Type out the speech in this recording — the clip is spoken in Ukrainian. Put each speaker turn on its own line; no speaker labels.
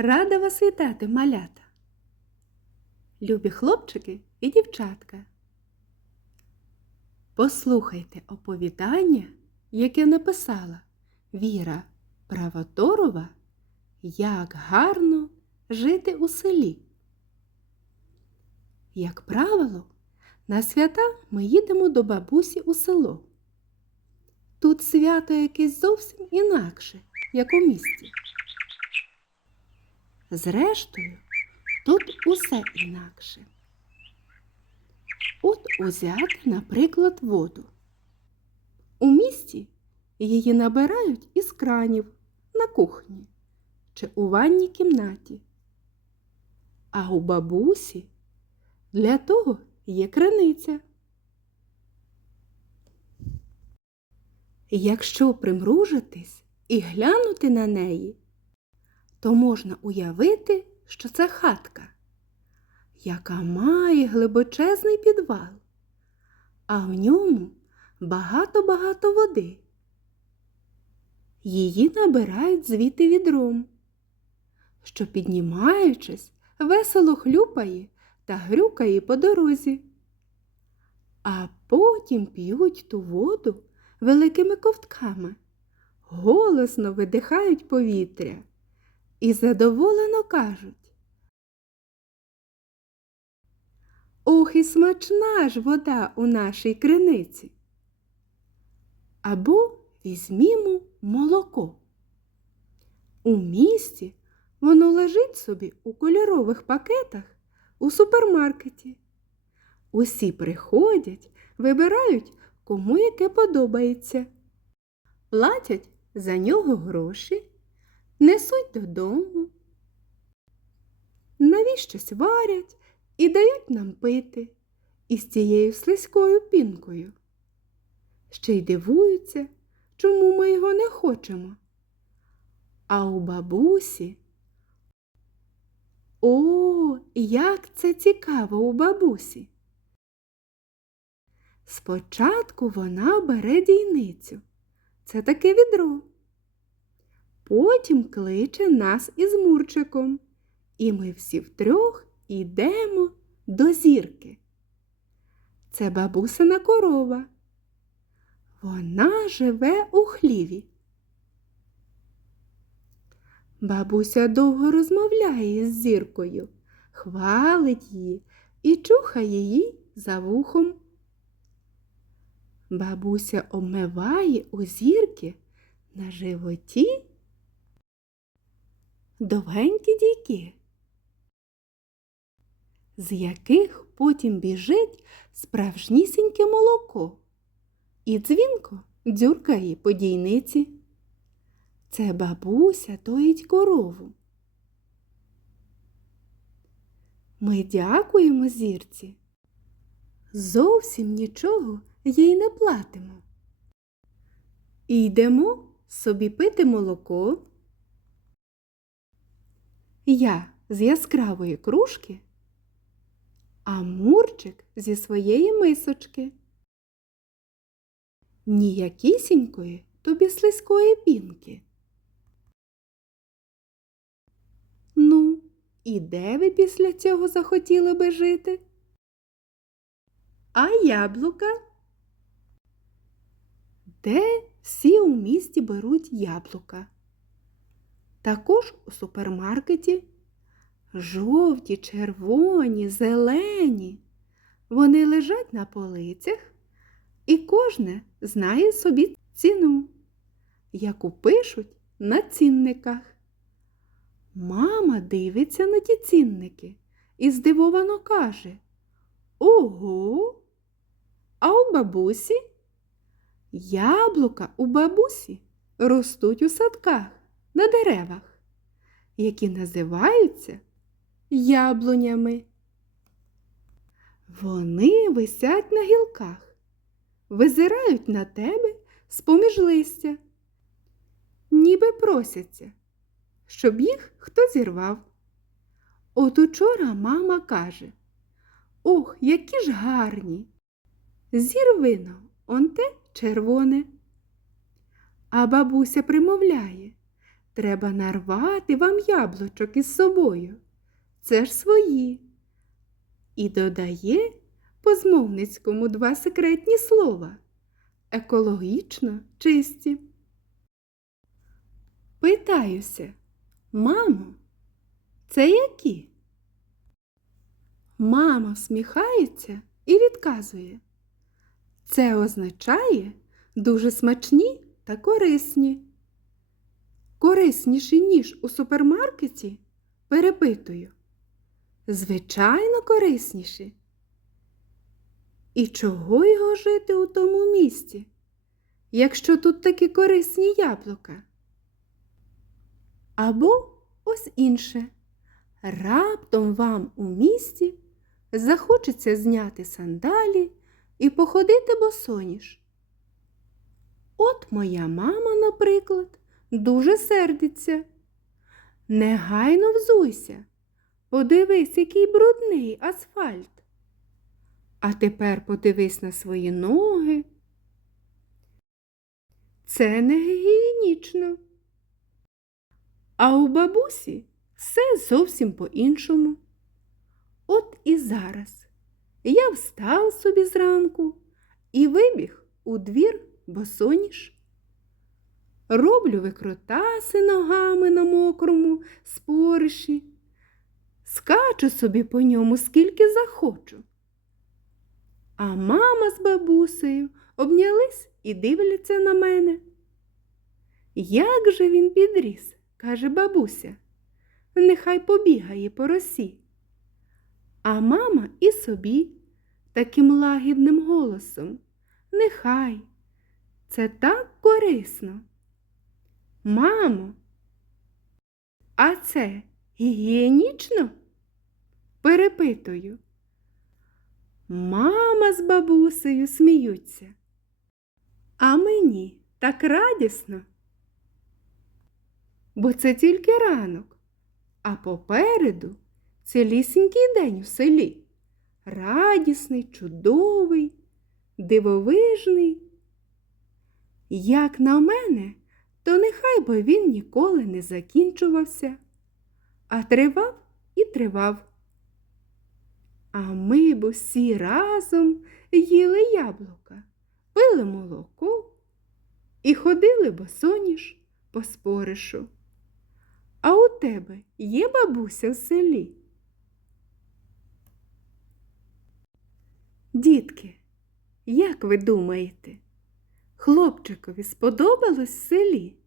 Рада вас вітати, малята. Любі хлопчики і дівчатка. Послухайте оповідання, яке написала Віра Правоторова Як гарно жити у селі. Як правило, на свята ми їдемо до бабусі у село. Тут свято якесь зовсім інакше, як у місті. Зрештою, тут усе інакше. От узяти, наприклад, воду. У місті її набирають із кранів на кухні чи у ванній кімнаті. А у бабусі для того є криниця. Якщо примружитись і глянути на неї, то можна уявити, що це хатка, яка має глибочезний підвал, а в ньому багато-багато води. Її набирають звідти відром, що, піднімаючись, весело хлюпає та грюкає по дорозі. А потім п'ють ту воду великими ковтками, голосно видихають повітря і задоволено кажуть. Ох, і смачна ж вода у нашій криниці. Або візьмімо молоко. У місті воно лежить собі у кольорових пакетах у супермаркеті. Усі приходять, вибирають, кому яке подобається. Платять за нього гроші, несуть додому. Навіщось варять і дають нам пити із цією слизькою пінкою. Ще й дивуються, чому ми його не хочемо. А у бабусі. О, як це цікаво у бабусі. Спочатку вона бере дійницю. Це таке відро. Потім кличе нас із Мурчиком, і ми всі втрьох ідемо до зірки. Це бабусина корова. Вона живе у хліві. Бабуся довго розмовляє з зіркою, хвалить її і чухає її за вухом. Бабуся обмиває у зірки на животі довгенькі дійки, з яких потім біжить справжнісіньке молоко і дзвінко дзюркає по дійниці. Це бабуся доїть корову. Ми дякуємо зірці. Зовсім нічого їй не платимо. І йдемо собі пити молоко. Я з яскравої кружки, а Мурчик зі своєї мисочки. Ніякісінької тобі слизької пінки. Ну, і де ви після цього захотіли би жити? А яблука? Де всі у місті беруть яблука? Також у супермаркеті жовті, червоні, зелені. Вони лежать на полицях, і кожне знає собі ціну, яку пишуть на цінниках. Мама дивиться на ті цінники і здивовано каже Ого, а у бабусі? Яблука у бабусі ростуть у садках на деревах, які називаються яблунями. Вони висять на гілках, визирають на тебе з-поміж листя, ніби просяться, щоб їх хто зірвав. От учора мама каже Ох, які ж гарні! Зірвино, он те червоне. А бабуся примовляє треба нарвати вам яблучок із собою. Це ж свої. І додає по змовницькому два секретні слова екологічно чисті. Питаюся, мамо, це які? Мама всміхається і відказує. Це означає дуже смачні та корисні. Корисніші, ніж у супермаркеті? Перепитую. Звичайно, корисніші. І чого його жити у тому місті, якщо тут такі корисні яблука? Або ось інше. Раптом вам у місті захочеться зняти сандалі і походити босоніж. От моя мама, наприклад, дуже сердиться. Негайно взуйся. Подивись, який брудний асфальт. А тепер подивись на свої ноги. Це не гігієнічно. А у бабусі все зовсім по-іншому. От і зараз я встав собі зранку і вибіг у двір босоніж. Роблю викрутаси ногами на мокрому спориші, скачу собі по ньому скільки захочу. А мама з бабусею обнялись і дивляться на мене. Як же він підріс, каже бабуся, нехай побігає по росі. А мама і собі таким лагідним голосом. Нехай, це так корисно. Мамо, а це гігієнічно? Перепитую. Мама з бабусею сміються. А мені так радісно. Бо це тільки ранок, а попереду цілісінький день в селі. Радісний, чудовий, дивовижний. Як на мене, то нехай би він ніколи не закінчувався, а тривав і тривав. А ми б усі разом їли яблука, пили молоко і ходили босоніж по споришу. А у тебе є бабуся в селі? Дітки, як ви думаєте, хлопчикові сподобалось в селі?